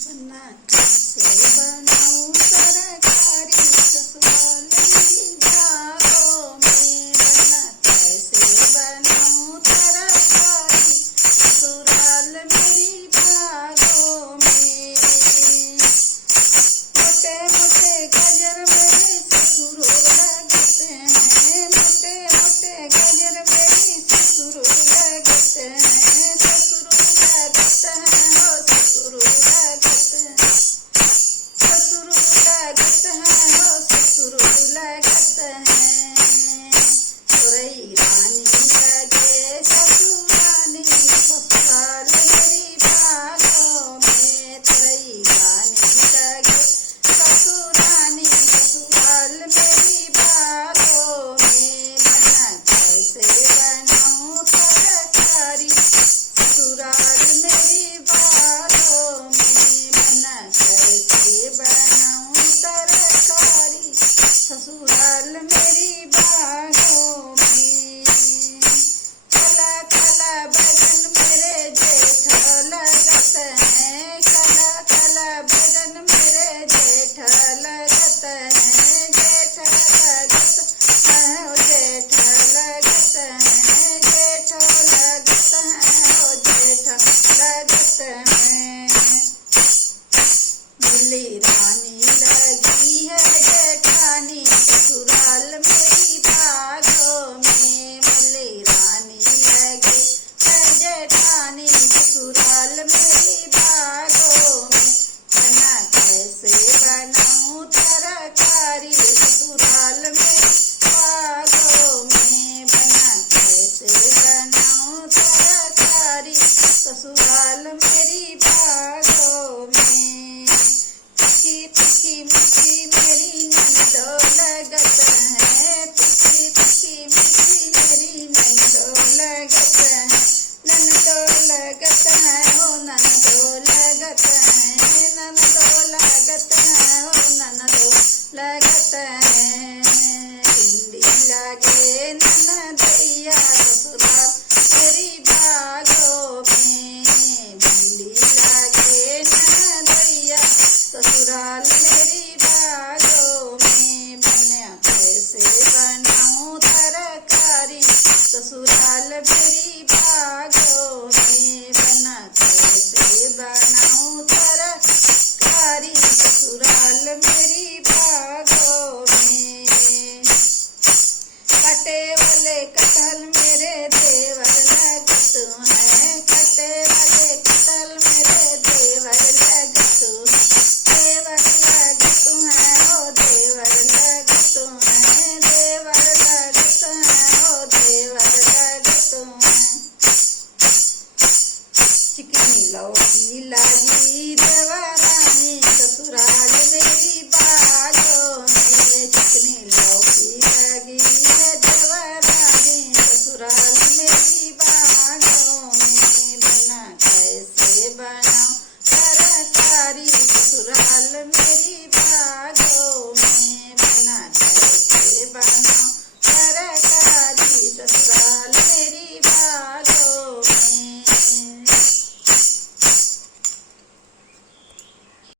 बना कैसे बनाऊं सरकारी ससुराल मेरी भागों में। बना कैसे बनाऊं सरकारी ससुराल मेरी भागों में। मोटे मोटे गजर मेरे ससुरो लगते हैं। मोटे मोटे गजर मेरे ससुरो लगते हैं। ससुरो लगते हैं हो ससुरो लगते हैं। ससुरो लगते हैं हो ससुरो लगते हैं। तोरई रानी लगे ससुरानी ससुराल मेरी भागों में। तोरई रानी लगे ससुरानी ससुराल मेरी भागों में। बना कैसे बनाऊं तरकारी ससुराल मेरी भागों में। बना कैसे बनाऊं तरकारी ससुराल मेरी भागों में। काला काला बदन मेरे जेठ लगते हैं। काला काला बदन मेरे जेठ लगते हैं। जेठ लगते हैं ओ जेठ लगते हैं। जेठ लगते हैं ओ जेठ लगते हैं। दिल्ली रानी लगी है जेठानी ससुराल मेरी भागों में। दिल्ली रानी लगी है जेठानी ससुराल मेरी भागों में। बना कैसे बनाऊं तरकारी ससुराल मेरी भागों में। बना कैसे बनाऊं तरकारी ससुराल मेरी भागों में। तिखी तिखी मीठी मेरी नंदो लगत है। तिखी तिखी मीठी मेरी नंदो लगत है। नंदो लगत है हो नंदो लगत है। नंदो लगत है हो नंदो लगत है। भिंडी लागे ननदैया ससुराल मेरी भागों में। भिंडी लागे ननदैया ससुराल मेरी भागों में। बना कैसे बनाऊं तरकारी ससुराल मेरी भागों में। बना कैसे बनाऊं तरकारी ससुराल मेरी भागों में। कटे वाले कटहल मेरे देवर लगत हैं। कटे वाले कटहल मेरे देवर लगत हैं। देवर लगत हैं ओ देवर लगत हैं। देवर लगत हैं ओ देवर लगत हैं। चिकनी लौकी लागी